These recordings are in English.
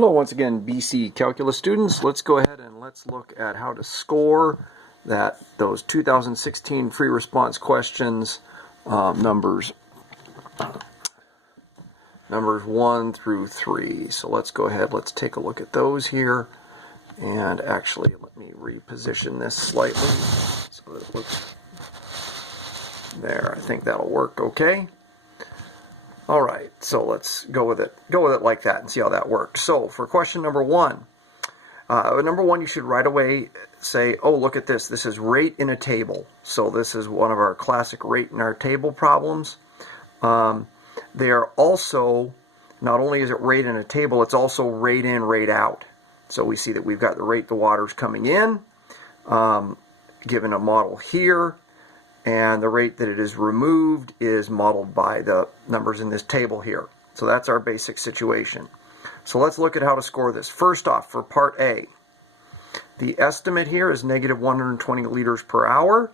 Hello once again, BC Calculus students. Let's go ahead and let's look at how to score those 2016 free response questions, numbers 1 through 3. So let's go ahead, let's take a look at those here. And actually, let me reposition this slightly so that it looks there. I think that'll work okay. All right, so let's go with it like that and see how that works. So for question number 1, you should right away say, oh, look at this. This is rate in a table. So this is one of our classic rate in our table problems. They are also, not only is it rate in a table, it's also rate in, rate out. So we see that we've got the rate the water's coming in, given a model here. And the rate that it is removed is modeled by the numbers in this table here. So that's our basic situation. So let's look at how to score this. First off, for part A, the estimate here is negative 120 liters per hour.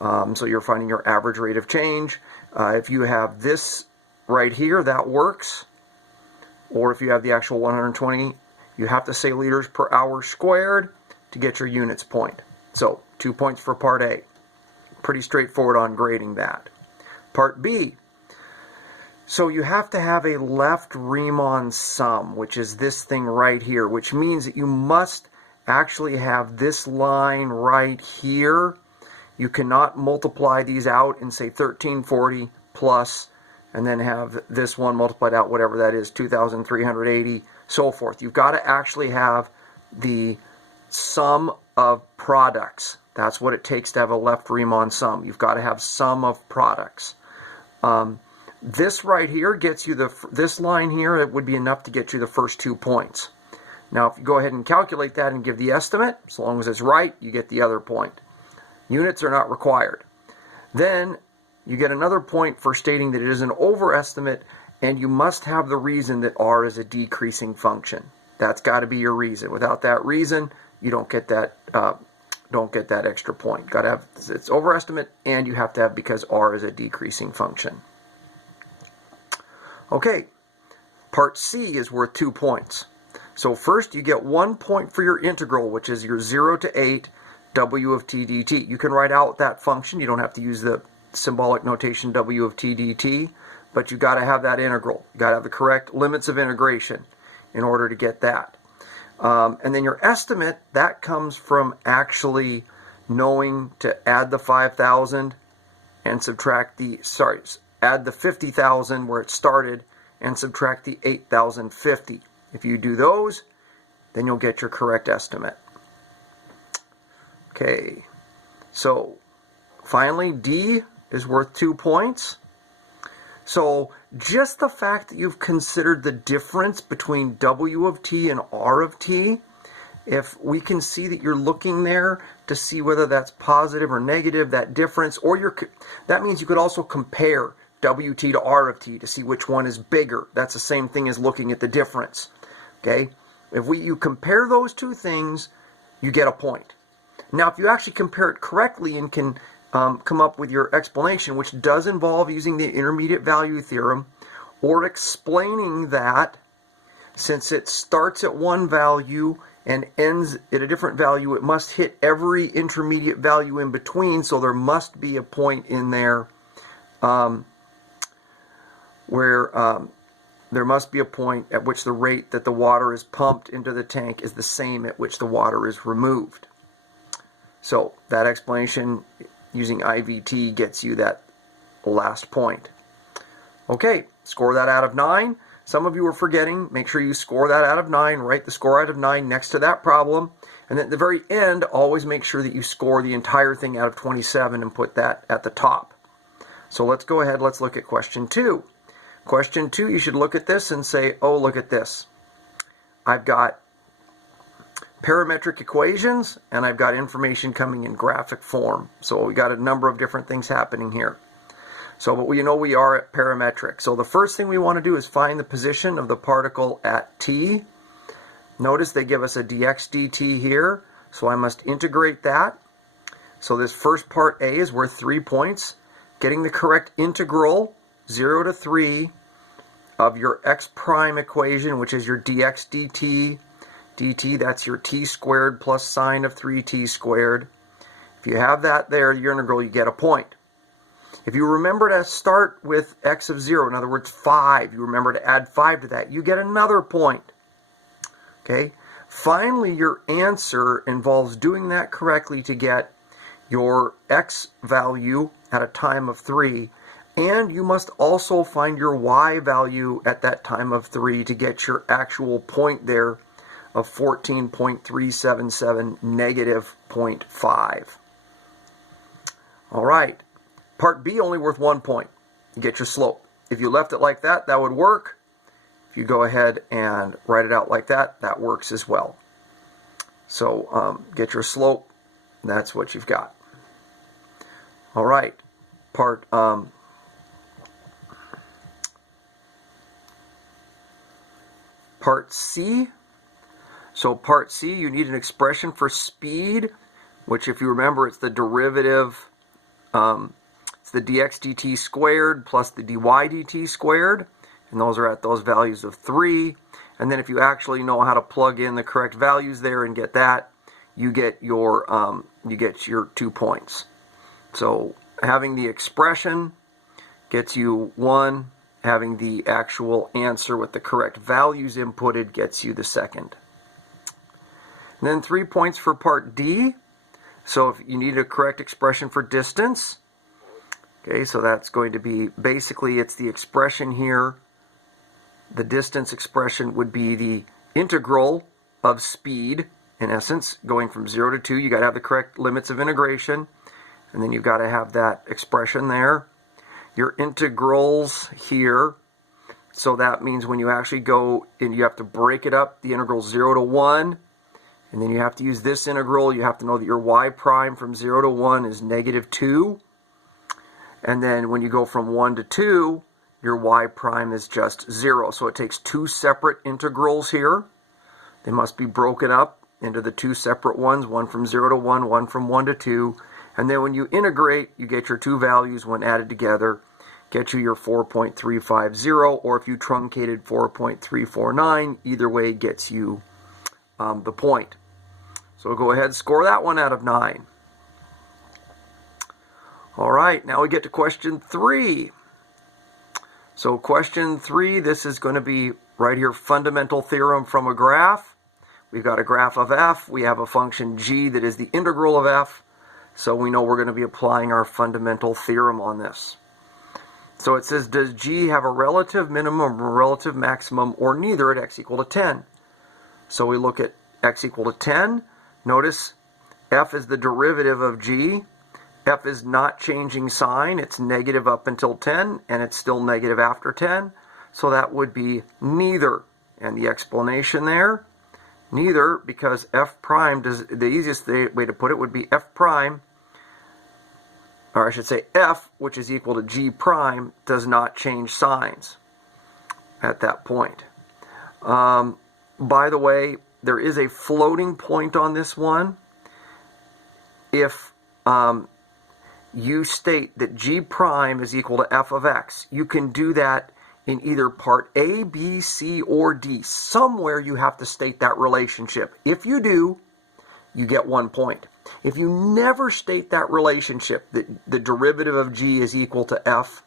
So you're finding your average rate of change. If you have this right here, that works. Or if you have the actual 120, you have to say liters per hour squared to get your units point. So 2 points for part A. Pretty straightforward on grading that. Part B. So you have to have a left Riemann sum, which is this thing right here, which means that you must actually have this line right here. You cannot multiply these out and say 1340 plus, and then have this one multiplied out, whatever that is, 2,380, so forth. You've got to actually have the sum of products. That's what it takes to have a left Riemann sum. You've got to have sum of products. This right here gets you this line here, it would be enough to get you the first 2 points. Now if you go ahead and calculate that and give the estimate, as long as it's right, you get the other point. Units are not required. Then you get another point for stating that it is an overestimate, and you must have the reason that R is a decreasing function. That's got to be your reason. Without that reason, you don't get that extra point. Got to have it's overestimate, and you have to have because R is a decreasing function. Okay, part C is worth 2 points. So first you get 1 point for your integral, which is your 0 to 8 w of t dt. You can write out that function. You don't have to use the symbolic notation w of t dt, but you got to have that integral. You got to have the correct limits of integration in order to get that. And then your estimate, that comes from actually knowing to add the 5,000 and subtract add the 50,000 where it started and subtract the 8,050. If you do those, then you'll get your correct estimate. Okay, so finally D is worth 2 points. So just the fact that you've considered the difference between W of t and R of t, if we can see that you're looking there to see whether that's positive or negative, that difference, or that means you could also compare Wt to R of t to see which one is bigger. That's the same thing as looking at the difference. Okay? If you compare those two things, you get a point. Now if you actually compare it correctly and can come up with your explanation, which does involve using the intermediate value theorem, or explaining that since it starts at one value and ends at a different value, it must hit every intermediate value in between, so there must be a point in there where there must be a point at which the rate that the water is pumped into the tank is the same at which the water is removed. So that explanation using IVT gets you that last point. Okay, score that out of 9. Some of you are forgetting. Make sure you score that out of 9. Write the score out of 9 next to that problem. And then at the very end, always make sure that you score the entire thing out of 27 and put that at the top. So let's go ahead. Let's look at question 2. Question 2, you should look at this and say, oh, look at this. I've got parametric equations, and I've got information coming in graphic form. So we got a number of different things happening here. So, but we know we are at parametric. So the first thing we want to do is find the position of the particle at t. Notice they give us a dx dt here, so I must integrate that. So this first part A is worth 3 points. Getting the correct integral, 0 to 3, of your x prime equation, which is your dx dt, that's your t squared plus sine of 3t squared. If you have that there, your integral, you get a point. If you remember to start with x of 0, in other words 5, you remember to add 5 to that, you get another point. Okay? Finally, your answer involves doing that correctly to get your x value at a time of 3, and you must also find your y value at that time of 3 to get your actual point there of 14.377 negative 0.5. All right, part B only worth 1 point. You get your slope. If you left it like that, that would work. If you go ahead and write it out like that, that works as well. So get your slope, and that's what you've got. All right, part C. So part C, you need an expression for speed, which if you remember, it's the derivative, it's the dx dt squared plus the dy dt squared, and those are at those values of 3. And then if you actually know how to plug in the correct values there and get that, you get your 2 points. So having the expression gets you 1. Having the actual answer with the correct values inputted gets you the second. And then 3 points for part D. So if you need a correct expression for distance, okay, so that's going to be, basically it's the expression here. The distance expression would be the integral of speed, in essence, going from 0 to 2. You got to have the correct limits of integration, and then you've got to have that expression there. Your integrals here, so that means when you actually go and you have to break it up, the integral 0 to 1, and then you have to use this integral. You have to know that your y prime from 0 to 1 is negative 2, and then when you go from 1 to 2, your y prime is just 0. So it takes 2 separate integrals here. They must be broken up into the 2 separate ones, one from 0 to 1, one from 1 to 2. And then when you integrate, you get your 2 values when added together, get you your 4.350, or if you truncated 4.349, either way gets you the point. So go ahead and score that one out of 9. All right, now we get to question 3. So question 3, this is going to be right here, fundamental theorem from a graph. We've got a graph of f. We have a function g that is the integral of f. So we know we're going to be applying our fundamental theorem on this. So it says, does g have a relative minimum or relative maximum, or neither at x equal to 10? So we look at x equal to 10. Notice f is the derivative of g. F is not changing sign. It's negative up until 10, and it's still negative after 10. So that would be neither. And the explanation there, neither, because f prime, the easiest way to put it would be f prime, or I should say f, which is equal to g prime, does not change signs at that point. By the way, there is a floating point on this one. If you state that g prime is equal to f of x, you can do that in either part A, B, C, or D. Somewhere you have to state that relationship. If you do, you get 1 point. If you never state that relationship, that the derivative of g is equal to f,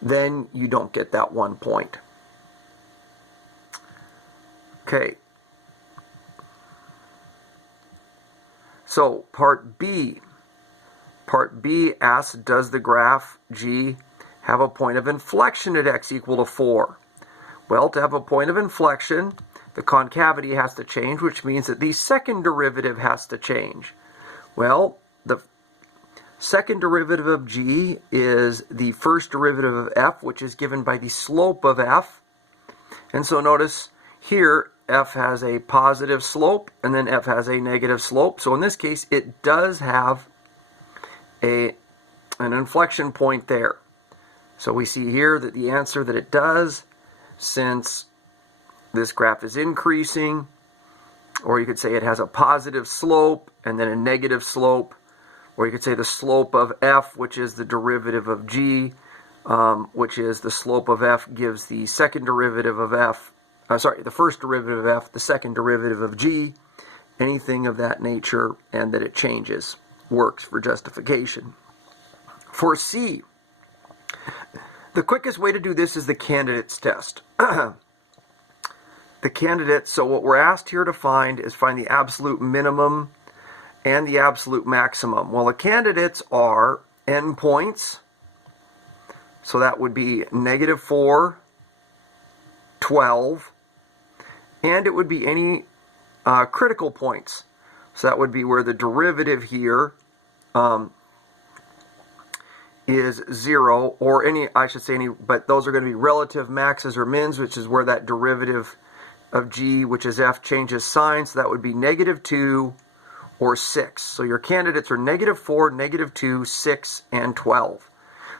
then you don't get that 1 point. Okay. So part B. Part B asks, does the graph g have a point of inflection at x equal to 4? Well, to have a point of inflection, the concavity has to change, which means that the second derivative has to change. Well, the second derivative of g is the first derivative of f, which is given by the slope of f. And so notice here, f has a positive slope, and then f has a negative slope. So in this case, it does have an inflection point there. So we see here that the answer that it does, since this graph is increasing, or you could say it has a positive slope and then a negative slope, or you could say the slope of f, which is the derivative of g, which is the slope of f gives the second derivative of f, the first derivative of f, the second derivative of g, anything of that nature, and that it changes, works for justification. For C, the quickest way to do this is the candidates test. The candidates, so what we're asked here to find is find the absolute minimum and the absolute maximum. Well, the candidates are endpoints, so that would be -4, 12, and it would be any critical points. So that would be where the derivative here is 0, or any, I should say any, but those are going to be relative maxes or mins, which is where that derivative of g, which is f, changes sign. So that would be -2 or 6. So your candidates are -4, -2, 6, and 12.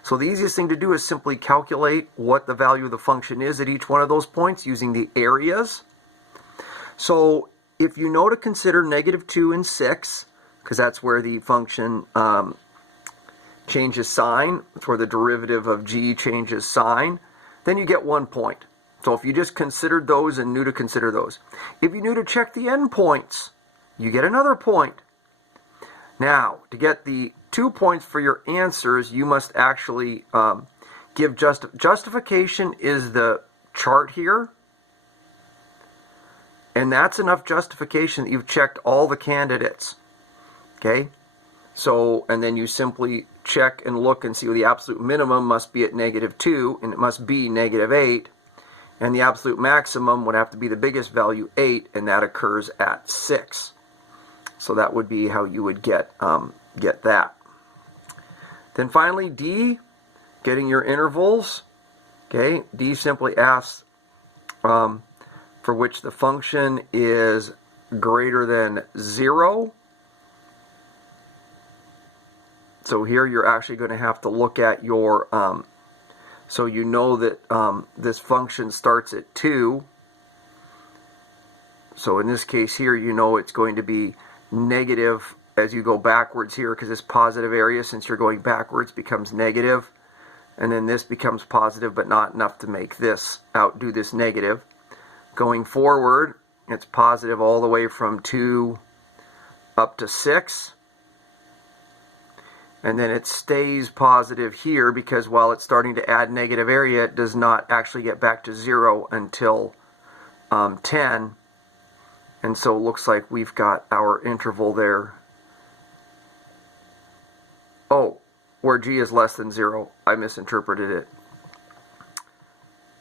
So the easiest thing to do is simply calculate what the value of the function is at each one of those points using the areas. So if you know to consider -2 and 6, because that's where the function changes sign, where the derivative of g changes sign, then you get 1 point. So if you just considered those and knew to consider those. If you knew to check the endpoints, you get another point. Now, to get the 2 points for your answers, you must actually give justification is the chart here. And that's enough justification that you've checked all the candidates. Okay? So, and then you simply check and look and see the absolute minimum must be at -2, and it must be -8. And the absolute maximum would have to be the biggest value, 8, and that occurs at 6. So that would be how you would get that. Then finally, D, getting your intervals. Okay, D simply asks for which the function is greater than 0. So here you're actually going to have to look at your, so you know that this function starts at 2. So in this case here, you know it's going to be negative as you go backwards here, because this positive area, since you're going backwards, becomes negative. And then this becomes positive, but not enough to make this outdo this negative. Going forward, it's positive all the way from 2 up to 6. And then it stays positive here because while it's starting to add negative area, it does not actually get back to 0 until 10. And so it looks like we've got our interval there. Oh, where g is less than 0. I misinterpreted it.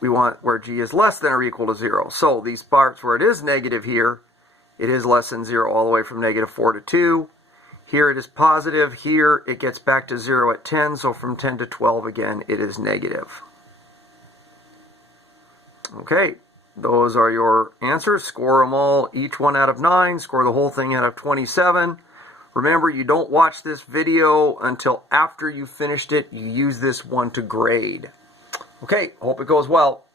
We want where g is less than or equal to 0. So these parts where it is negative here, it is less than 0 all the way from -4 to 2. Here it is positive. Here it gets back to 0 at 10. So from 10 to 12 again, it is negative. Okay, those are your answers. Score them all, each one out of 9. Score the whole thing out of 27. Remember, you don't watch this video until after you finished it. You use this one to grade. Okay, hope it goes well.